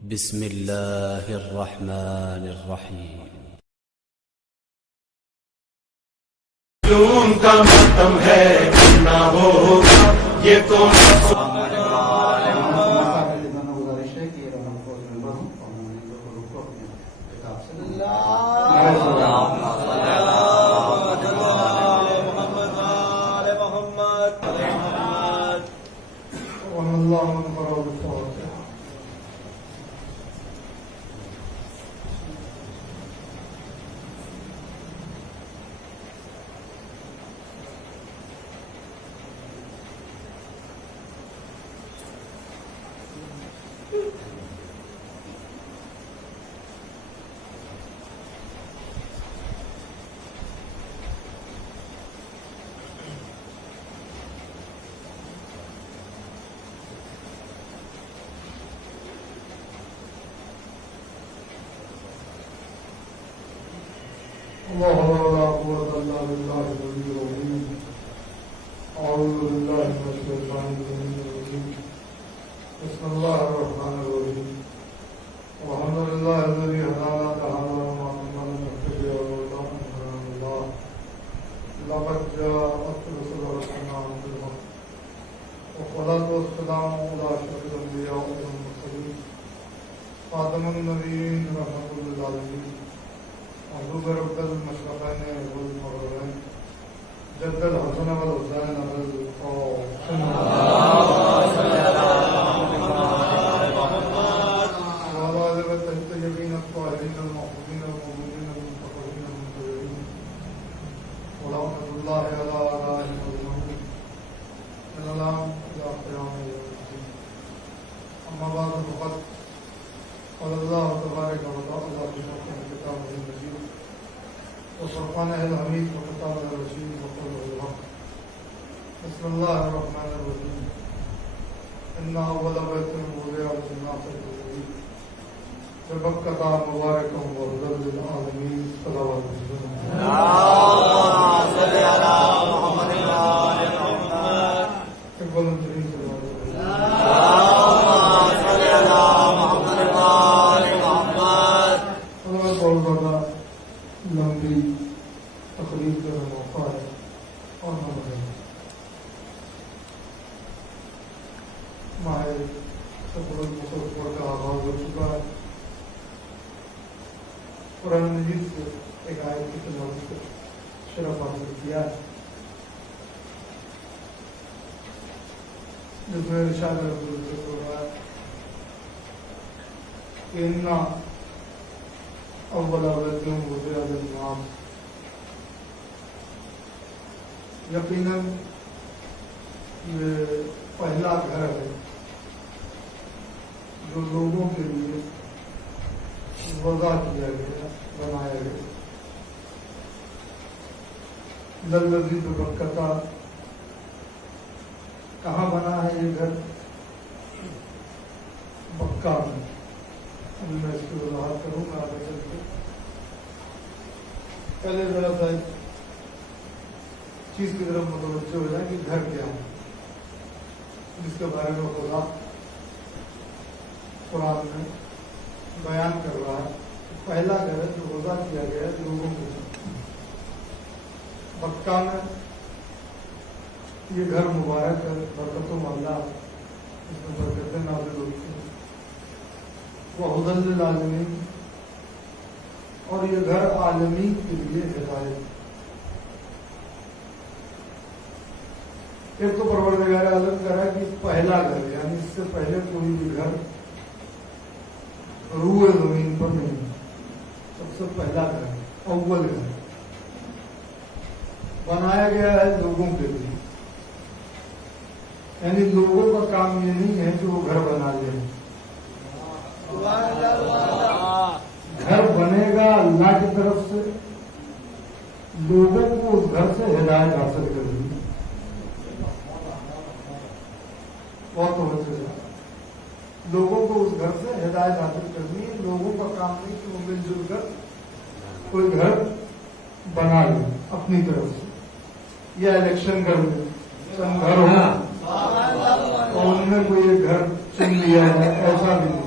بسم اللہ الرحمن الرحیم۔ جون کا ماتم ہے نہ ہوگا یہ تو گزارش ہے کہ ممبر ہوں اور میں لوگوں کو اپنے کتاب سے الله لا قوة إلا بالله العلي العظيم. أعوذ بالله من الشيطان الرجيم. بسم الله الرحمن الرحيم. الحمد لله الذي هدانا لهذا وما كنا لنهتدي لولا أن هدانا الله. لقد جاءت رسل ربنا بالحق والصلاة والسلام على أشرف الأنبياء والمرسلين خاتم النبيين رحمة للعالمين حضور رب المشرقین والمغربین جد الحسن والحسین والقاسم وعلى آله الطيبين الطاهرين المحفوظين المؤمنين المتقين المنتظرين ورحمة الله على آبائهم أجمعين من الآن إلى قيام يوم الدين. أما بعد فقد قال الله تبارك وتعالى في محكم كتابه المجيد وفرقانه الحميد وكتابه الرشيد وقوله الحق. بسم الله الرحمن الرحيم. إن أول بيت وضع للناس الذي ببكة مباركا وهدى للعالمين صلوات لمبی تقریب کا موقع ہے اور ماہ شکر المصطفیٰ کا آغاز ہو چکا ہے. قرآن مجید سے ایک آیت کی تلاوت سے شرف حاصل کیا ہے جس میں ارشاد رسول ہو رہا ہے کہ انا اول بیتم وضع للناس، یقیناً یہ پہلا گھر ہے جو لوگوں کے لیے وضع کیا گیا، بنایا گیا. للذی ببکہ، کہاں بنا ہے یہ گھر؟ بکہ میں. ابھی میں اس کی وضاحت کروں گا آگے چل کے. پہلے ذرا سا چیز کی طرف متوجہ ہو جائے کہ گھر کیا ہے، جس کے بارے میں خدا قرآن میں بیان کر رہا ہے. پہلا گھر ہے جو وضع کیا گیا ہے لوگوں کے لیے. مکہ میں یہ گھر مبارک ہے، برکتوں والا، اس میں برکتیں نازل ہوتی ہیں. وہدی للعالمین، اور یہ گھر عالمین کے لیے ہدایت. ایک تو پروردگار عالم کہہ رہا ہے کہ پہلا گھر، یعنی اس سے پہلے کوئی بھی گھر روئے زمین پر نہیں، سب سے پہلا گھر، اول گھر بنایا گیا ہے لوگوں کے لیے. یعنی لوگوں کا کام یہ نہیں ہے کہ وہ گھر بنا لیں. گھر بنے گا اللہ کی طرف سے، لوگوں کو اس گھر سے ہدایت حاصل کرنی. بہت توجہ ہے. لوگوں کو اس گھر سے ہدایت حاصل کرنی ہے. لوگوں کا کام نہیں کہ وہ مل جل کر کوئی گھر بنا لے اپنی طرف سے، یا الیکشن کر لے چند گھر ہو اور ان میں کوئی ایک گھر چن لیا ہے. ایسا بھی نہیں.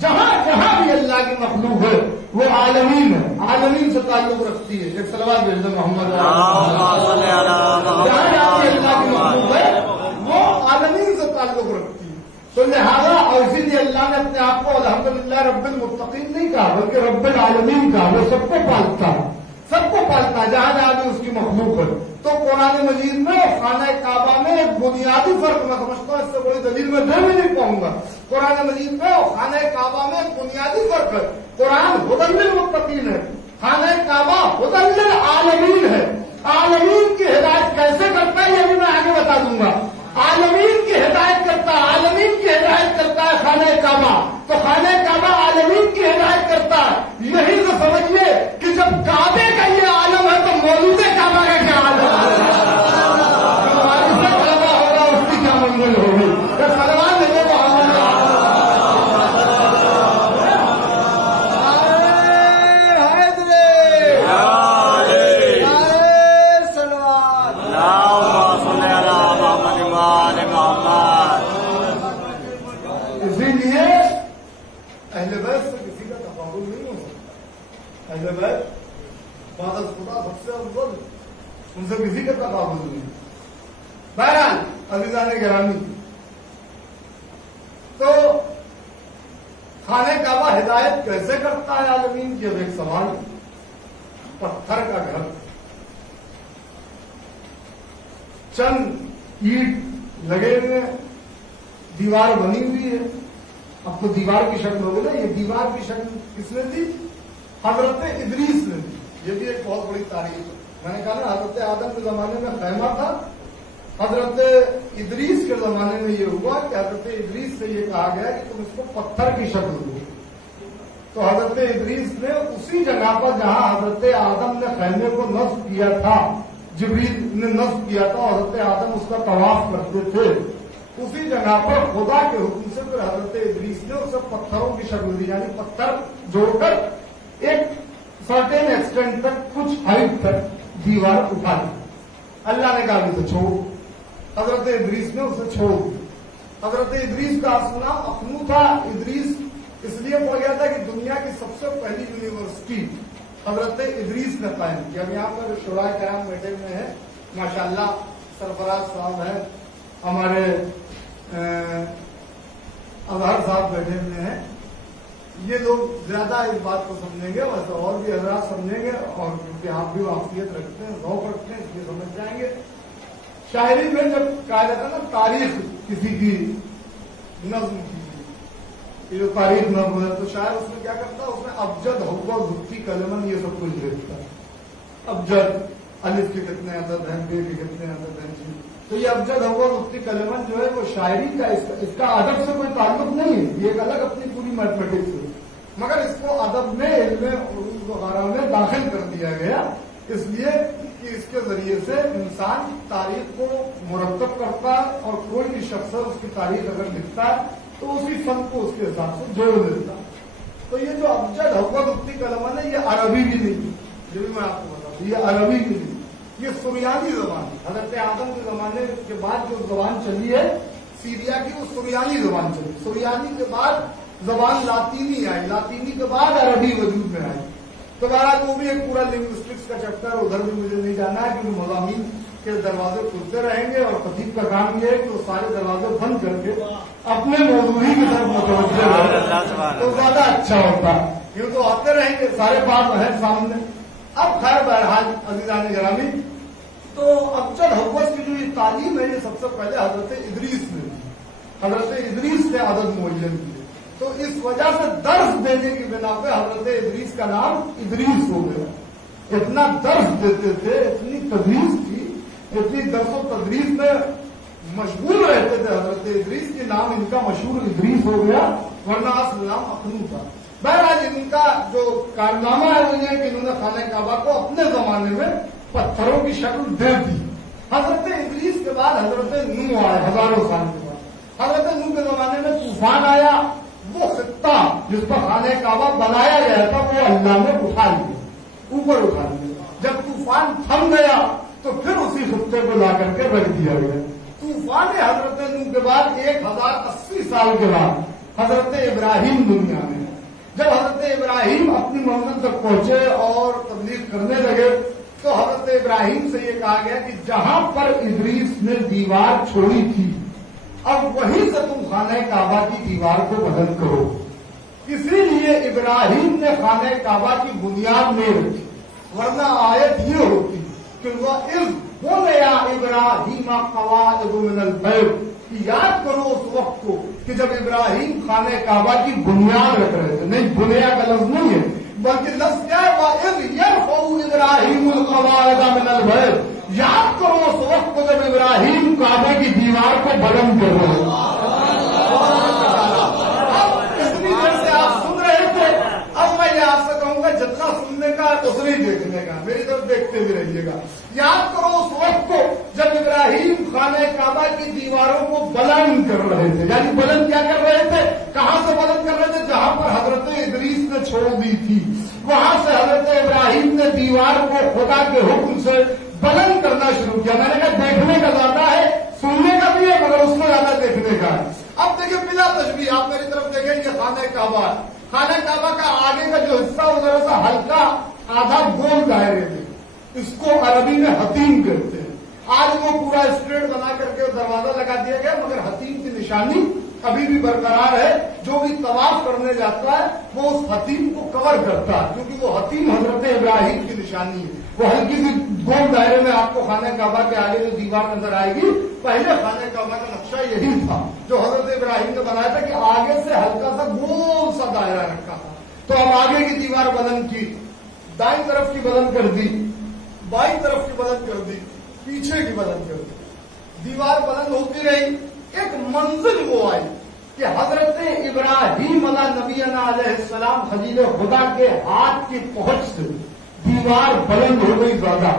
جہاں جہاں بھی اللہ کی مخلوق ہے وہ عالمین ہے، عالمین سے تعلق رکھتی ہے. ایک صلوات بھیج دو محمد. جہاں جہاں بھی اللہ کی مخلوق ہے وہ عالمین سے تعلق رکھتی ہے. تو لہذا اور اسی لیے اللہ نے اپنے آپ کو الحمدللہ رب المتقین نہیں کہا بلکہ رب العالمین کہا. وہ سب کو پالتا ہے، سب کو پالتا ہے جہاں جہاں بھی اس کی مخلوق ہے. تو قرآن مجید میں خانہ کعبہ میں ایک بنیادی فرق میں سمجھتا ہوں، اس سے بڑی دلیل میں دے بھی نہیں پاؤں گا. قرآن مجید میں خانہ کعبہ میں ایک بنیادی فرق ہے. قرآن ہدی للمتقین ہے، خانہ کعبہ ہدی للعالمین ہے. عالمین کی ہدایت کیسے کرتا ہے یہ بھی میں آگے بتا دوں گا. عالمین کی ہدایت کرتا ہے، عالمین کی ہدایت کرتا ہے خانہ کعبہ. تو خانہ کعبہ عالمین کی ہدایت کرتا ہے. یہی تو سمجھیے کہ جب کعبے کا یہ عالم ہے تو مولود کعبہ کا کیا عالم ہے. جو وارث کعبہ ہوگا اس کی کیا منزل ہوگی. سلمان لے لو اسی لیے اہل بیت سے کسی کا تقابل نہیں ہو سکتا. اہل بیت بعد از خدا سب سے افضل، ان سے کسی کا تقابل نہیں. بہرحال عزیزان گرامی، تو خانہ کعبہ ہدایت کیسے کرتا ہے عالمین کی؟ اب ایک سوال. پتھر کا گھر، چند اینٹ لگے ہوئے، دیوار بنی ہوئی ہے. اب تو دیوار کی شکل ہوگی نا. یہ دیوار کی شکل کس نے دی؟ حضرت ادریس نے دی. یہ بھی ایک بہت بڑی تاریخ ہے. میں نے کہا نا حضرت آدم کے زمانے میں خیمہ تھا، حضرت ادریس کے زمانے میں یہ ہوا کہ حضرت ادریس سے یہ کہا گیا کہ تم اس کو پتھر کی شکل دو. تو حضرت ادریس نے اسی جگہ پر جہاں حضرت آدم نے خیمے کو نصب کیا تھا، جبریل نے نصب کیا تھا، حضرت آدم اس کا طواف کرتے تھے، اسی جگہ پر خدا کے حکم سے پھر حضرت ادریس نے اسے پتھروں کی شکل دی. یعنی پتھر جوڑ کر ایک سرٹین ایکسٹینٹ تک، کچھ ہائٹ تک دیوار اٹھا دی. اللہ نے کہا اسے چھوڑ. حضرت ادریس نے اسے چھوڑ. حضرت ادریس کا اصل نام اخنو تھا. ادریس اس لیے پڑ گیا تھا کہ دنیا کی سب سے پہلی یونیورسٹی حضرت ادریس نے قائم کیا. اب یہاں پر شورائے کرام بیٹھے ہوئے ہیں ماشاءاللہ. سرفراز صاحب ہیں، ہمارے اظہر صاحب بیٹھے ہوئے ہیں. یہ لوگ زیادہ اس بات کو سمجھیں گے، ویسے اور بھی حضرات سمجھیں گے، اور کیونکہ آپ بھی واقفیت رکھتے ہیں، ذوق رکھتے ہیں، اس لیے سمجھ جائیں گے. شاعری میں جب کہا جاتا ہے نا تاریخ کسی کی نظم کی، یہ جو تاریخ نظم ہے، تو شاعر اس میں کیا کرتا ہے؟ اس میں ابجد حقوق ضبطی کلمن یہ سب کچھ لکھتا ہے. ابجد الف کے کتنے عدد ہیں، بے کے کتنے عدد ہیں. جی تو یہ ابجد حقوق ضبطی کلمن جو ہے وہ شاعری کا اس کا ادب سے کوئی تعلق نہیں ہے. یہ ایک الگ اپنی پوری میتھمیٹکس ہے، مگر اس کو ادب میں، علم عروض وغیرہ میں داخل کر دیا گیا، اس لیے کہ اس کے ذریعے سے انسان تاریخ کو مرتب کرتا ہے، اور کوئی بھی شخص اس کی تاریخ اگر لکھتا ہے تو اسی فن کو اس کے حساب سے جوڑ دیتا ہے. تو یہ جو ابجد حقوق ضبطی کلمن ہے یہ عربی بھی نہیں، جو بھی میں آپ کو بتا دوں یہ عربی بھی نہیں، یہ سریانی زبان ہے. حضرت آدم کے زمانے کے بعد جو زبان چلی ہے سیریا کی، وہ سریانی زبان چلی. سریانی کے بعد زبان لاطینی آئی، لاطینی کے بعد عربی وجود میں آئی. تو بہرحال وہ بھی ایک پورا لنگوسٹکس کا چیپٹر، ادھر بھی مجھے نہیں جانا ہے کیونکہ مضامین کے دروازے کھلتے رہیں گے، اور خطیب کا کام یہ ہے کہ وہ سارے دروازے بند کر کے اپنے موضوع کی طرف متوجہ رہے تو زیادہ اچھا ہوتا. یوں تو آتے رہیں گے، سارے بات ہیں سامنے. اب خیر بہرحال عزیزان گرامی، تو ابجد حقوق کی جو یہ تعلیم ہے یہ سب سے پہلے حضرت ادریس نے دی. حضرت ادریس نے عدد معین کیے. تو اس وجہ سے درس دینے کی بنا پہ حضرت ادریس کا نام ادریس ہو گیا. اتنا درس دیتے تھے، اتنی تدریس تھی، اتنی درس و تدریس میں مشغول رہتے تھے حضرت ادریس کے نام ان کا مشہور ادریس ہو گیا، ورنہ اصل نام اخنو تھا. بہرحال ان کا جو کارنامہ ہے وہ یہ کہ انہوں نے خانہ کعبہ کو اپنے زمانے میں پتھروں کی شکل دے دی. حضرت ادریس کے بعد حضرت نوح آئے، ہزاروں سال کے بعد. حضرت نوح کے زمانے میں طوفان آیا. وہ خطہ جس پر خانہ کعبہ بنایا گیا تھا وہ اللہ نے اٹھا لیا، اوپر اٹھا لیا. جب طوفان تھم گیا تو پھر اسی خطے کو لا کر کے رکھ دیا گیا. طوفان حضرت نوح کے بعد 1080 سال کے بعد حضرت ابراہیم دنیا میں. جب حضرت ابراہیم اپنی منزل تک پہنچے اور تبلیغ کرنے لگے تو حضرت ابراہیم سے یہ کہا گیا کہ جہاں پر ادریس نے دیوار چھوڑی تھی اب وہیں سے تم خانہ کعبہ کی دیوار کو بلند کرو. اسی لیے ابراہیم نے خانہ کعبہ کی بنیاد نہیں رکھی، ورنہ آیت یہ ہوتی کہ وَإِذْ بُنِيَ إِبْرَاهِيمَ قَوَاعِدُ مِنَ الْبَيْتِ. یاد کرو اس وقت کو کہ جب ابراہیم خانہ کعبہ کی بنیاد رکھ رہے تھے. نہیں، بنیا کا لفظ نہیں ہے بلکہ لفظ کیا ہے، وَإِذْ يَرْفَعُ إِبْرَاهِيمُ الْقَوَاعِدَ مِنَ الْبَيْتِ. یاد کرو اس وقت کو جب ابراہیم کعبے کی دیوار کو بلند کر رہے تھے. اتنی دیر سے آپ سن رہے تھے، اب میں یہ آپ سے کہوں گا جتنا سننے کا اتنا ہی دیکھنے کا، میری طرف دیکھتے بھی رہیے گا. یاد کرو اس وقت کو جب ابراہیم خانہ کعبہ کی دیواروں کو بلند کر رہے تھے. یعنی بلند کیا کر رہے تھے؟ کہاں سے بلند کر رہے تھے؟ جہاں پر حضرت ادریس نے چھوڑ دی تھی وہاں سے حضرت ابراہیم نے دیوار کو خدا کے حکم سے بلند کرنا شروع کیا. میں نے کہا دیکھنے کا زیادہ ہے، سننے کا بھی ہے، مگر اس میں زیادہ دیکھنے کا ہے. اب دیکھیں بلا تشبیہ آپ میری طرف دیکھیں، یہ خانہ کعبہ ہے. خانہ کعبہ کا آگے کا جو حصہ وہ ذرا سا ہلکا آدھا گول دائرے میں، اس کو عربی میں حتیم کہتے ہیں. آج وہ پورا اسٹریٹ بنا کر کے دروازہ لگا دیا گیا، مگر حتیم کی نشانی ابھی بھی برقرار ہے. جو بھی طواف کرنے جاتا ہے وہ اس حتیم کو کور کرتا ہے، کیونکہ وہ حتیم حضرت ابراہیم کی نشانی ہے. وہ ہلکی سی گول دائرے میں آپ کو خانہ کعبہ کے آگے جو دیوار نظر آئے گی، پہلے خانہ کعبہ کا نقشہ یہی تھا جو حضرت ابراہیم نے بنایا تھا کہ آگے سے ہلکا سا گول سا دائرہ رکھا تھا. تو اب آگے کی دیوار بلند کی، دائیں طرف کی بلند کر دی، بائیں طرف کی بلند کر دی، پیچھے کی بلند کر دی. دیوار بلند ہوتی رہی. ایک منزل وہ آئی کہ حضرت ابراہیم علیہ نبینا علیہ السلام خلیل خدا کے ہاتھ کی پہنچ سے دیوار بلند ہو گئی زیادہ.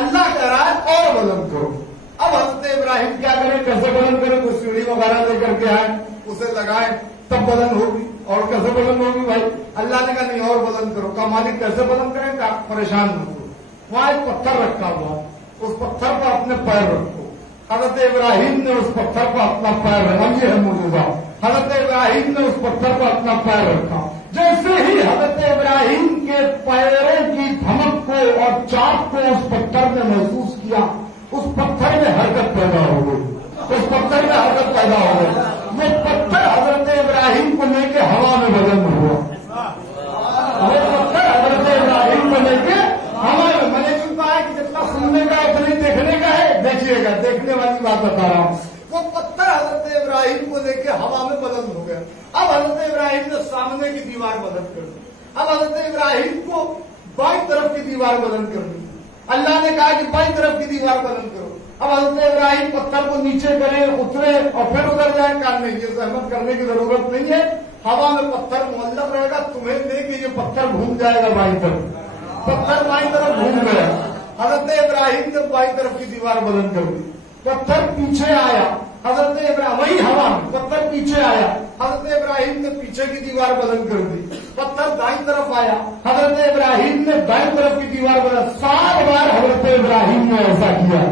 اللہ کہہ رہا ہے اور بلند کرو. اب حضرت ابراہیم کیا کریں، کیسے بلند کریں؟ کوئی سیڑھی وغیرہ لے کر کے آئے، اسے لگائے تب بلند ہوگی. اور کیسے بلند ہوگی بھائی؟ اللہ نے کہا نہیں اور بلند کرو. کہا مالک کیسے بلند کریں؟ کہ آپ پریشان نہ ہو. وہاں ایک پتھر رکھا ہوا، اس پتھر پر اپنے پیر رکھو. حضرت ابراہیم نے اس پتھر پر اپنا پیر رکھا. یہ ہے موجودہ. حضرت ابراہیم نے اس پتھر پر اپنا پیر رکھا. جیسے ہی حضرت ابراہیم کے پیروں کی دھمک کو اور چاپ کو اس پتھر نے محسوس کیا، اس پتھر میں حرکت پیدا ہو گئی. اس پتھر میں حرکت پیدا ہو گئی. وہ پتھر حضرت ابراہیم کو لے کے ہوا میں بلند ہوا. وہ پتھر حضرت ابراہیم کو لے کے ہوا میں. میں نے کیوں کہا ہے کہ جتنا سننے کا اتنا ہی دیکھنے کا ہے؟ دیکھیے گا، دیکھنے والی بات بتا رہا ہوں. وہ پتھر حضرت ابراہیم کو لے کے ہوا میں بلند ہو گیا. اب حضرت ابراہیم نے سامنے کی دیوار بلند کر دی. اب حضرت ابراہیم کو بائیں طرف کی دیوار بلند کر دی. اللہ نے کہا کہ بائیں طرف کی دیوار بلند کرو. اب حضرت ابراہیم پتھر کو نیچے کرے، اترے اور پھر ادھر جائے. کہا نہیں، یہ زحمت کرنے کی ضرورت نہیں ہے. ہوا میں پتھر معلق رہے گا، تمہیں لے کے یہ پتھر گھوم جائے گا بائیں طرف. پتھر بائیں طرف گھوم گیا. حضرت ابراہیم نے بائیں طرف کی دیوار بلند کر دی. پتھر پیچھے آیا. حضرت ابراہیم وہی ہوا میں پتھر پیچھے آیا. حضرت ابراہیم نے پیچھے کی دیوار بلند کر دی. پتھر دائیں طرف آیا. حضرت ابراہیم نے دائیں طرف کی دیوار بلند. 7 بار حضرت ابراہیم نے ایسا کیا.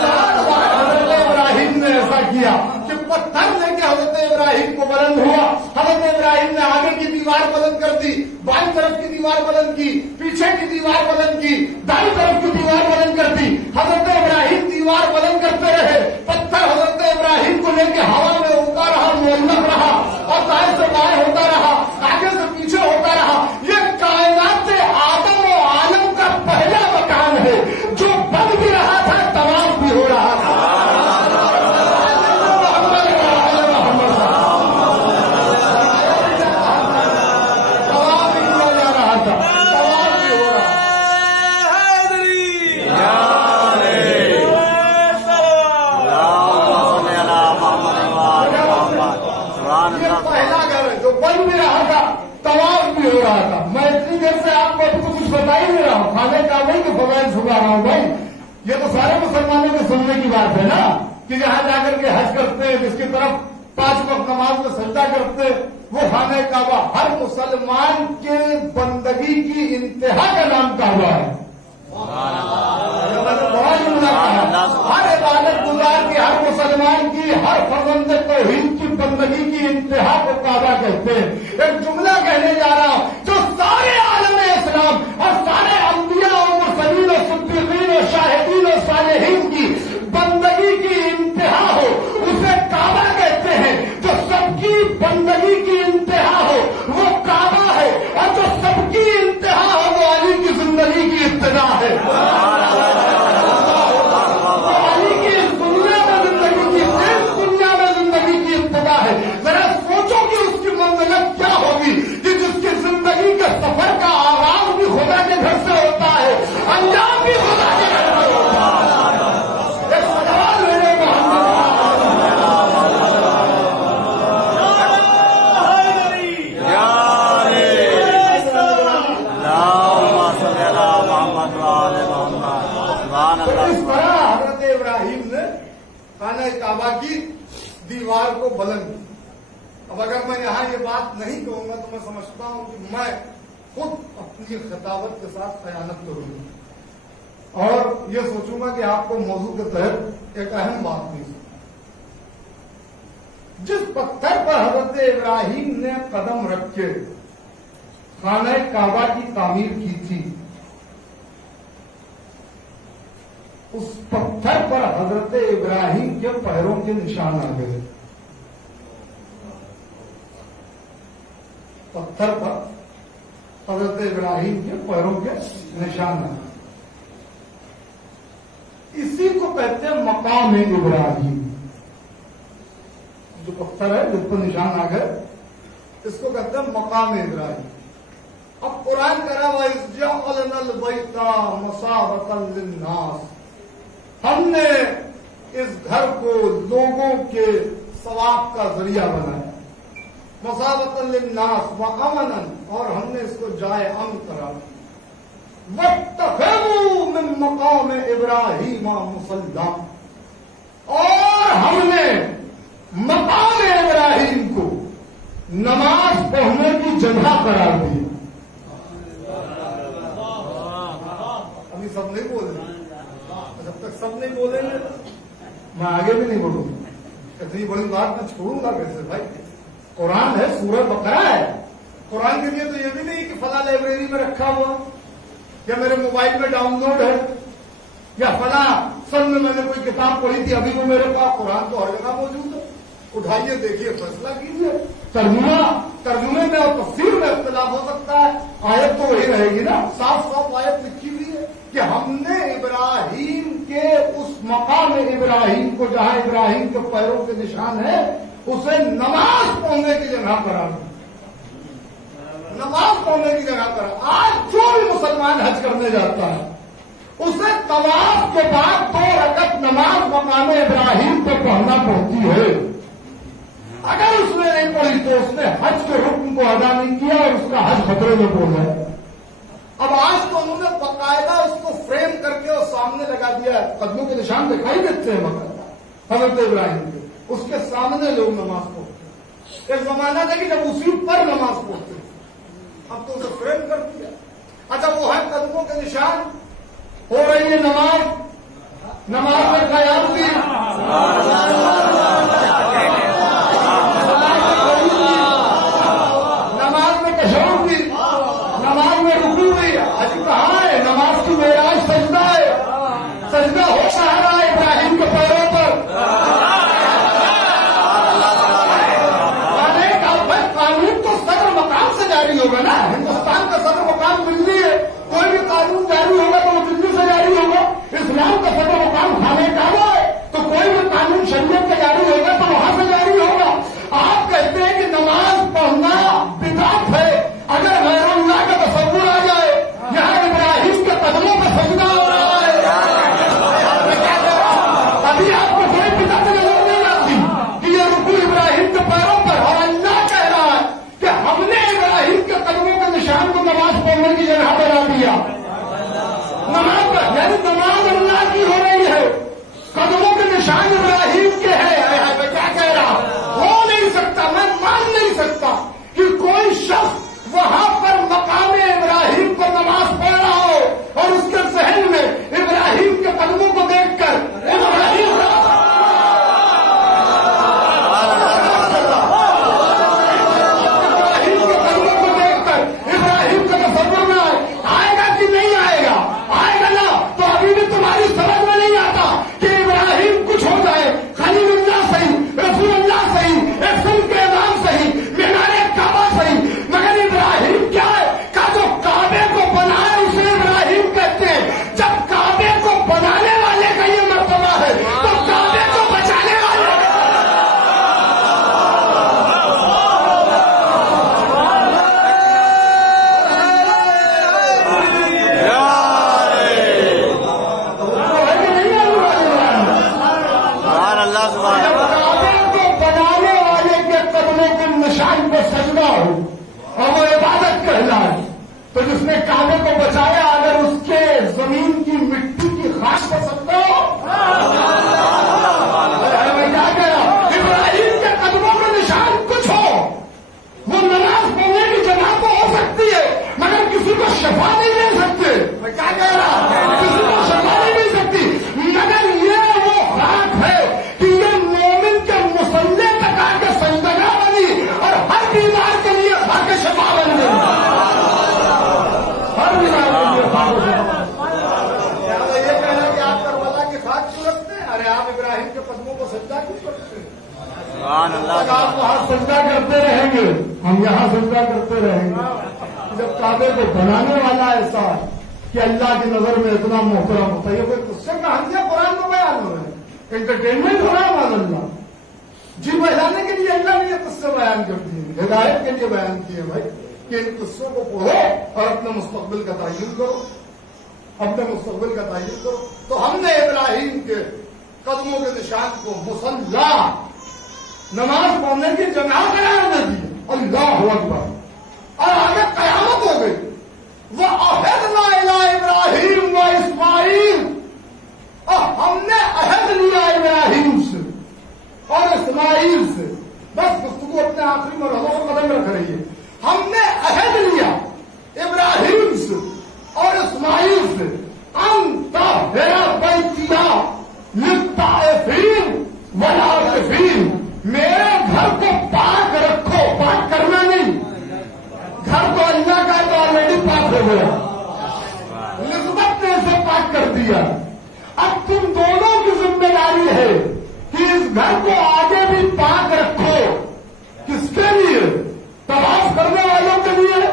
7 بار حضرت ابراہیم نے ایسا کیا کہ پتھر لے کے حضرت ابراہیم کو بلند ہوا. حضرت ابراہیم نے آگے کی دیوار بلند کر دی، بائیں طرف کی دیوار بلند کی، پیچھے کی دیوار بلند کی، دائیں طرف کی دیوار بلند کر دی. حضرت ابراہیم دیوار بلند کرتے رہے. پتھر حضرت ابراہیم کو لے کے ہوا میں اڑتا رہا، معلق رہا اور دائیں سے بائیں ہوتا رہا، آگے سے پیچھے ہوتا رہا. یہ کائنات آدم و عالم کا پہلا مکان ہے جو بن بھی رہا تھا، طواف بھی ہو رہا تھا. میں اتنی دیر سے آپ کو کچھ بتا ہی نہیں رہا ہوں، خانہ کعبہ کے فضائل سنا رہا ہوں. بھائی یہ تو سارے مسلمانوں کے سننے کی بات ہے نا کہ جہاں جا کر کے حج کرتے ہیں، جس کی طرف 5 وقت نماز میں سجدہ کرتے، وہ خانہ کعبہ ہر مسلمان کے بندگی کی انتہا کا نام کعبہ ہے. ہر عبادت گزار کے ہر مسلمان مسلمان کی ہر فرزند توحید کی بندگی کی انتہا کو کعبہ کہتے ہیں. ایک جملہ کہنے جا رہا ہوں جو سارے عالم اسلام اور سارے انبیاء اور مرسلین اور صدیقین اور شاہدین اور صالحین کی بندگی کی انتہا ہو اسے کعبہ کہتے ہیں. جو سب کی بندگی کی انتہا ہو وہ کعبہ ہے، اور جو سب کی انتہا ہو وہ علی کی زندگی کی ابتدا ہے. علی کی اس دنیا میں زندگی کی اس دنیا میں زندگی کی ابتدا ہے. ذرا سوچو کہ اس کی منزلت کیا ہوگی کہ جس کی زندگی کے سفر کا آغاز بھی خدا کے گھر سے ہوتا ہے، انجام بھی خدا کے گھر سے ہوتا ہے. ایک سوال میرے اس طرح حضرت ابراہیم نے خانہ کعبہ کی دیوار کو بلند کی. اب اگر میں یہاں یہ بات نہیں کہوں گا تو میں سمجھتا ہوں کہ میں خود اپنی خطابت کے ساتھ خیانت کروں گا اور یہ سوچوں گا کہ آپ کو موضوع کے تحت ایک اہم بات نہیں سنی. جس پتھر پر حضرت ابراہیم نے قدم رکھ کے خانہ کعبہ کی تعمیر کی تھی اس پتھر پر حضرت ابراہیم کے پیروں کے نشان آ گئے. پتھر پر حضرت ابراہیم کے پیروں کے نشان آ گئے. اسی کو کہتے ہیں مقام ابراہیم. جو پتھر ہے جس پر نشان آ گئے اس کو کہتے ہیں مقام ابراہیم. اب قرآن کرا وَإِذْ جَعَلْنَا الْبَيْتَ مَثَابَةً لِلنَّاسِ، ہم نے اس گھر کو لوگوں کے ثواب کا ذریعہ بنایا. مَثَابَةً لِلنَّاسِ وَأَمَنًا، اور ہم نے اس کو جائے امن قرار دیا. وَاتَّخَذُوا مِن مَّقَامِ إِبْرَاهِيمَ مُصَلًّى، اور ہم نے مقام ابراہیم کو نماز پڑھنے کی جگہ قرار دی. ابھی سب نہیں بول رہے، جب تک سب نہیں بولیں گے میں آگے بھی نہیں بولوں گا. اتنی بڑی بات میں چھوڑوں گا کیسے بھائی؟ قرآن ہے، سورہ بقرہ ہے. قرآن کے لیے تو یہ بھی نہیں کہ فلاں لائبریری میں رکھا ہوا یا میرے موبائل میں ڈاؤن لوڈ ہے یا فلاں سن میں نے کوئی کتاب پڑھی تھی ابھی وہ میرے پاس. قرآن تو ہر جگہ موجود ہے. اٹھائیے دیکھیے فیصلہ کیجیے. ترجمے میں اور تفسیر میں اختلاف ہو سکتا ہے، آیت تو وہی رہے گی نا. صاف صاف آیت لکھی ہوئی ہے کہ ہم نے ابراہیم کے اس مقام ابراہیم کو جہاں ابراہیم کے پیروں کے نشان ہے اسے نماز پڑھنے کی جگہ قرار دیا. نماز پڑھنے کی جگہ قرار. آج جو بھی مسلمان حج کرنے جاتا ہے اسے طواف کے بعد 2 رکعت نماز مقام ابراہیم پہ پڑھنا پڑتی ہے. اگر اس نے نہیں پڑھی تو اس نے حج کے حکم کو ادا نہیں کیا اور اس کا حج خطرے میں پڑ گیا. اب آج تو انہوں نے باقاعدہ اس کو فریم کر کے اور سامنے لگا دیا ہے. قدموں کے نشان دکھائی دیتے ہیں باقاعدہ حضرت ابراہیم کے. اس کے سامنے لوگ نماز پڑھتے ہیں. ایک زمانہ تھا کہ جب اسی پر نماز پڑھتے تھے، اب تو اسے فریم کر دیا. اچھا وہ ہے قدموں کے نشان. ہو رہی ہے نماز میں قیام بھی، نماز میں تشہد بھی، نماز میں رکوع بھی. آج کہاں ہے نماز کی معراج؟ سجدہ ہے. سجدہ ہو رہا ہے ابراہیم کے پیروں پر. قانون تو صدر مقام سے جاری ہوگا نا. ہندوستان کا صدر مقام دلی ہے. کوئی بھی قانون جاری ہوگا تو وہ دلی سے جاری ہوگا. اسلام کا صدر مقام خانہ کعبہ ہے تو کوئی بھی قانون شریعت کا جاری ہوگا تو وہاں سے جاری ہوگا. آپ کہتے ہیں کہ نماز پڑھنا بدعت ہے. اگر غیر اللہ کا تصور آ جائے یہاں ابراہیم کے قدموں پہ سجدہ ہو رہا ہے، ابھی آپ کو کوئی بدعت نظر نہیں آتی کہ یہ رکوع ابراہیم کے پیروں پر. اور اللہ کہہ رہا ہے کہ ہم نے ابراہیم کے قدموں کے نشان کو نماز پڑھنے کی جگہ بنا دیا. نماز پر یعنی نماز اللہ کی ہو رہی ہے، قدموں کے نشان ابراہیم کے ہیں. میں کیا کہہ رہا ہو نہیں سکتا، میں مان نہیں سکتا کہ کوئی شخص وہاں پر مقام ابراہیم کو نماز پڑھ رہا ہو اور اس کے ذہن میں ابراہیم کے قدموں کو دیکھ کر ابراہیم اللہ سبحان جب اللہ کعبے کو بنانے والے کے قدموں کے نشان پہ سجدہ ہو اور وہ عبادت کہلائے تو جس نے کعبے کو بچایا اگر اس کے زمین کی مٹی کی خاک پر سجدہ ہو میں کیا کہہ رہا ہوں ابراہیم کے قدموں کے نشان کچھ ہو وہ نماز پڑھنے کی جگہ تو ہو سکتی ہے مگر کسی کو شفا نہیں دے سکتے میں کیا کہہ رہا ہوں کسی کو شفا نہیں دے سکتی مگر یہ وہ خاک ہے کہ یہ مومن کے مسلح تک آ کے سجدگاہ بنی اور ہر بیمار کے لیے کھا کے شفا بن گئی ہر بیمار کے لیے کھا کے شفا یہ کہنا کہ آپ کربلا کی خاک کیوں رکھتے ہیں ارے آپ ابراہیم کے قدموں کو سجدہ کیوں کرتے ہیں سبحان اللہ آپ وہاں سجدہ کرتے رہیں گے ہم یہاں سجدہ کرتے رہیں گے جب کعبے کو بنانے والا ایسا ہے کہ اللہ کی نظر میں اتنا محترم ہوتا ہے یہ کوئی قصے کہانیاں قرآن میں بیان ہو رہے ہیں انٹرٹینمنٹ ہو رہا ہے مان اللہ جی بہلانے کے لیے اللہ نے یہ قصے بیان کر دیے ہدایت کے لیے بیان کیے بھائی کہ ان قصوں کو پڑھو اور اپنے مستقبل کا تعین کرو اپنے مستقبل کا تعین کرو تو ہم نے ابراہیم کے قدموں کے نشان کو مسلح نماز پڑھنے کی جگہ قرار دے دی اللہ اکبر اور آگے قیامت ہو گئی وہ عہدنا الی ابراہیم و اسماعیل اور ہم نے عہد لیا ابراہیم سے اور اسماعیل سے بس گفتگو اپنے آخری مرحلوں کو قدم رکھ رہی ہے ہم نے عہد لیا ابراہیم سے اور اسماعیل سے انتا میرا بیتیا للطائفین والعاکفین میرے گھر کو پاک رکھو پاک کرنا نہیں گھر کو اللہ کا تو آلریڈی پاک ہو گیا نسبت نے اسے پاک کر دیا اب تم دونوں کی ذمہ داری ہے کہ اس گھر کو آگے بھی پاک رکھو کس کے لیے طواف کرنے والوں کے لیے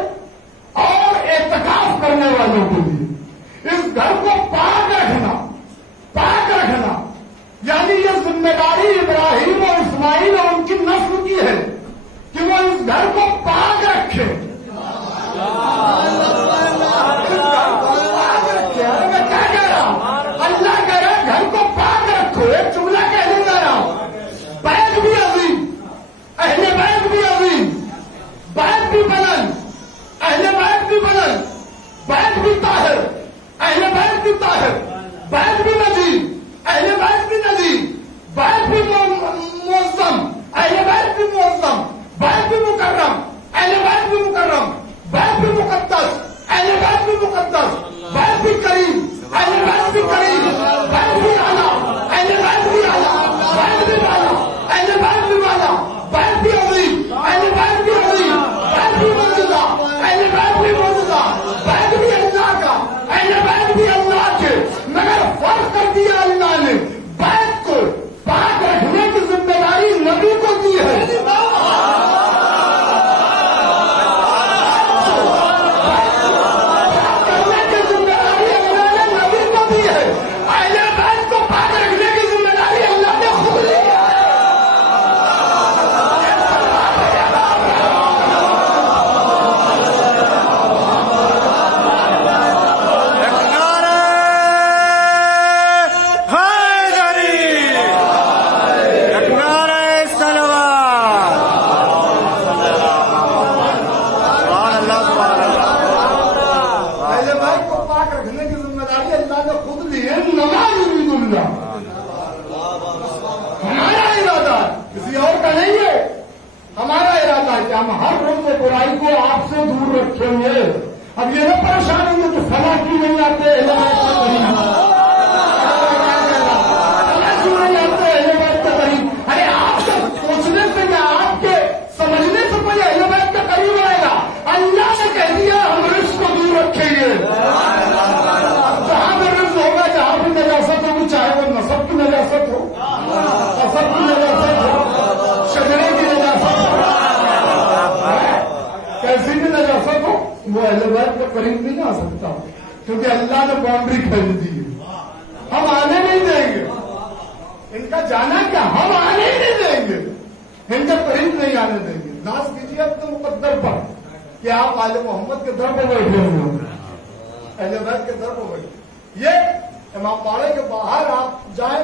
اور اعتکاف کرنے والوں کے لیے اس گھر کو پاک رکھنا یعنی یہ ذمہ داری ابراہیم اور اسماعیل اور ان کی نسل کی ہے کہ وہ اس گھر کو پاک رکھے میں کیا کہہ رہا ہوں اللہ کہہ رہا ہے گھر کو پاک رکھو ایک جملہ کہنے جا رہا ہوں بیت بھی عظیم اہل بیت بھی عظیم بیت بھی بلند اہل بیت بھی بلند بیت بھی طاہر اہل بیت بھی طاہر بیت بھی نذیر اہل بیت بھی نذیر بیت بھی معظم اہل بیت بھی معظم بیت بھی مکرم اہل بیت بھی مکرم بیت بھی مقدس اہل بیت بھی مقدس بیت بھی کریم اہل بیت بھی کریم بیت بھی اعلیٰ اہل بیت بھی اعلیٰ بیت بھی والا اہل بیت بھی والا بیت بھی عظیم اہل بیت بھی عظیم بیت بھی معجزہ اہل بیت بھی معجزہ بیت بھی اللہ کا اہل بیت بھی اللہ کے مگر فرق کر دیا اللہ نے بیت کو پاک رکھنے کی ذمہ داری نبی کو دی ہے ہم ہر روز برائی کو آپ سے دور رکھیں گے اب یہ نہ پریشان ہوں گے کہ فلاں کیوں نہیں آتے کیوں نہیں آتے اہل بیت کے قریب ارے آپ کے سوچنے سے یا آپ کے سمجھنے سے پہلے اہل بیت کے قریب آئے گا اللہ نے کہہ دیا ہم رزق کو دور رکھیں گے جہاں پہ رزق ہوگا جہاں بھی نجاست ہوگی چاہے وہ نسب کی نجاست ہو نسب کی نجاست ہو شجرے کی نجاست ہو کیسی بھی نجاست ہو وہ اہل بیت کے قریب نہیں آ سکتا کیونکہ اللہ نے باؤنڈری کھول دی ہے ہم آنے نہیں دیں گے ان کا جانا کیا ہم آنے ہی نہیں دیں گے ان کے قریب نہیں آنے دیں گے ناز کیجیے اپنے مقدر پر کہ آپ آل محمد کے در پہ بیٹھے ہوئے ہوں اہل بیت کے در پہ بیٹھے یہ امام باڑے کے باہر آپ جائیں